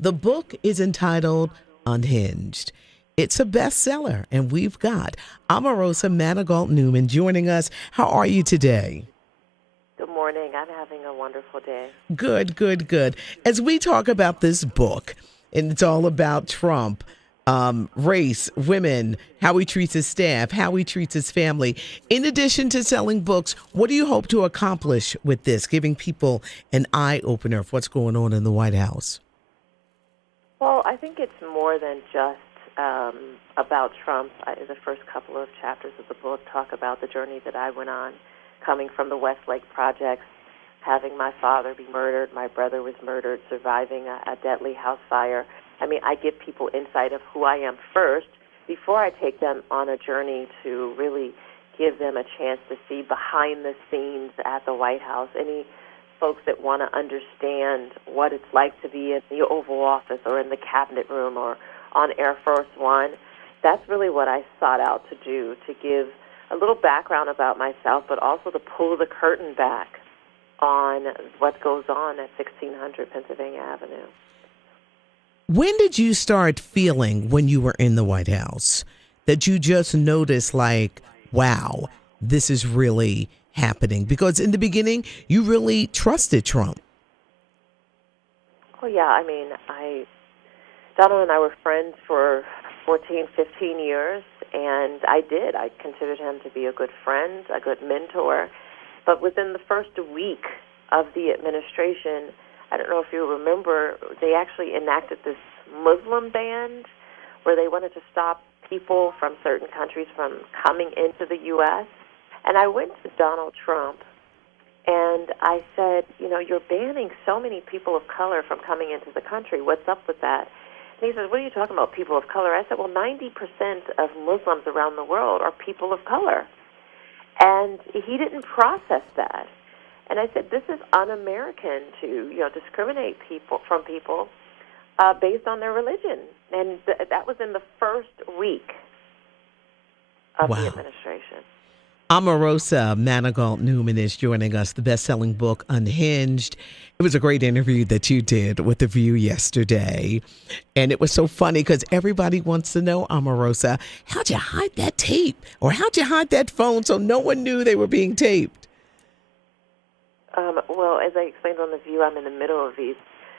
The book is entitled Unhinged. It's a bestseller, and we've got Omarosa Manigault Newman joining us. How are you today? Good morning. I'm having a wonderful day. Good, good, good. As we talk about this book, and it's all about Trump, race, women, how he treats his staff, how he treats his family. In addition to selling books, what do you hope to accomplish with this, giving people an eye opener of what's going on in the White House? Well, I think it's more than just about Trump. The first couple of chapters of the book talk about the journey that I went on coming from the Westlake projects, having my father be murdered, my brother was murdered, surviving a deadly house fire. I mean, I give people insight of who I am first before I take them on a journey to really give them a chance to see behind the scenes at the White House. Any folks that want to understand what it's like to be in the Oval Office or in the Cabinet Room or on Air Force One, that's really what I sought out to do, to give a little background about myself, but also to pull the curtain back on what goes on at 1600 Pennsylvania Avenue. When did you start feeling when you were in the White House that you just noticed like, wow, this is really happening? Because in the beginning, you really trusted Trump. Well, yeah, I mean, Donald and I were friends for 14, 15 years, and I considered him to be a good friend, a good mentor. But within the first week of the administration, I don't know if you remember, they actually enacted this Muslim ban where they wanted to stop people from certain countries from coming into the U.S. And I went to Donald Trump and I said, you're banning so many people of color from coming into the country. What's up with that? And he said, what are you talking about, people of color? I said, well, 90% of Muslims around the world are people of color. And he didn't process that. And I said, this is un-American to, discriminate people based on their religion. And that was in the first week of the administration. Omarosa Manigault Newman is joining us, the best-selling book, Unhinged. It was a great interview that you did with The View yesterday. And it was so funny because everybody wants to know, Omarosa, how'd you hide that tape? Or how'd you hide that phone so no one knew they were being taped? Well, as I explained on The View, I'm in the middle of these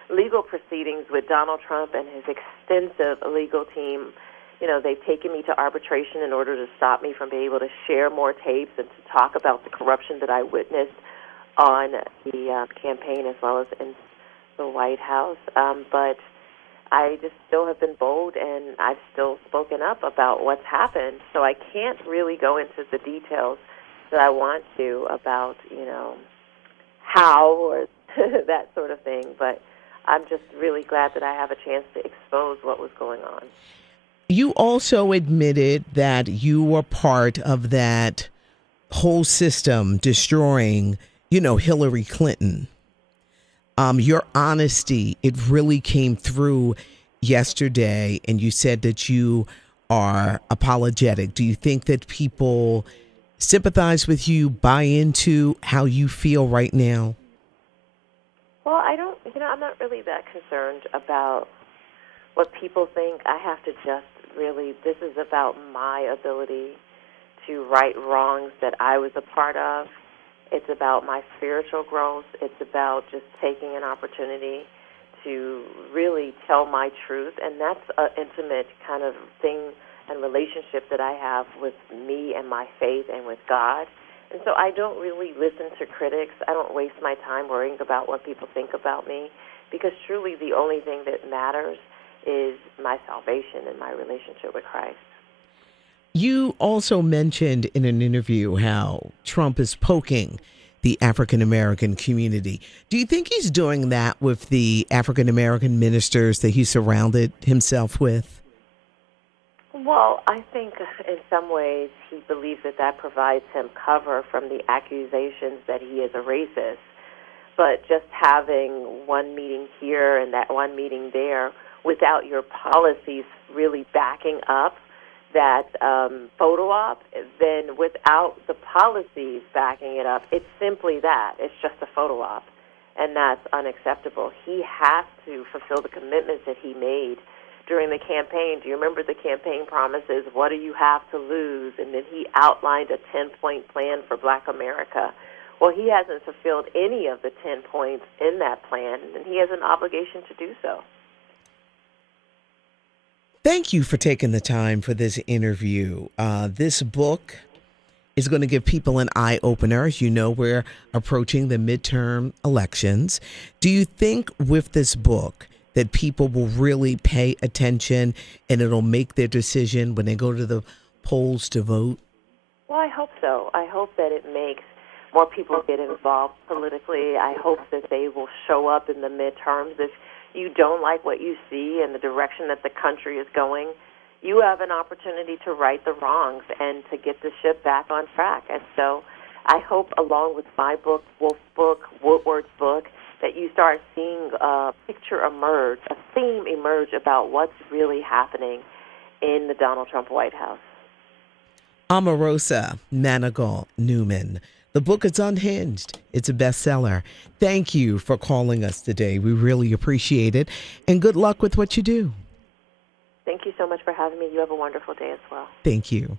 legal proceedings with Donald Trump and his extensive legal team. They've taken me to arbitration in order to stop me from being able to share more tapes and to talk about the corruption that I witnessed on the campaign as well as in the White House. But I just still have been bold, and I've still spoken up about what's happened. So I can't really go into the details that I want to about, how or that sort of thing. But I'm just really glad that I have a chance to expose what was going on. You also admitted that you were part of that whole system destroying, Hillary Clinton. Your honesty, it really came through yesterday, and you said that you are apologetic. Do you think that people sympathize with you, buy into how you feel right now? Well, I'm not really that concerned about what people think. I have to just this is about my ability to right wrongs that I was a part of. It's about my spiritual growth. It's about just taking an opportunity to really tell my truth, and that's an intimate kind of thing and relationship that I have with me and my faith and with God. And so I don't really listen to critics. I don't waste my time worrying about what people think about me, because truly the only thing that matters is my salvation and my relationship with Christ. You also mentioned in an interview how Trump is poking the African-American community. Do you think he's doing that with the African-American ministers that he surrounded himself with? Well, I think in some ways he believes that provides him cover from the accusations that he is a racist. But just having one meeting here and that one meeting there without your policies really backing up that photo op, then without the policies backing it up, it's simply that. It's just a photo op. and that's unacceptable. He has to fulfill the commitments that he made during the campaign. Do you remember the campaign promises? What do you have to lose? And then he outlined a 10-point plan for Black America. Well, he hasn't fulfilled any of the 10 points in that plan, and he has an obligation to do so. Thank you for taking the time for this interview. This book is going to give people an eye-opener. As you know, we're approaching the midterm elections. Do you think with this book that people will really pay attention and it'll make their decision when they go to the polls to vote? Well, I hope so. I hope that it makes more people get involved politically. I hope that they will show up in the midterms. If you don't like what you see and the direction that the country is going, you have an opportunity to right the wrongs and to get the ship back on track. And so I hope, along with my book, Wolf's book, Woodward's book, that you start seeing a picture emerge, a theme emerge about what's really happening in the Donald Trump White House. Omarosa Manigault Newman. The book is Unhinged. It's a bestseller. Thank you for calling us today. We really appreciate it. And good luck with what you do. Thank you so much for having me. You have a wonderful day as well. Thank you.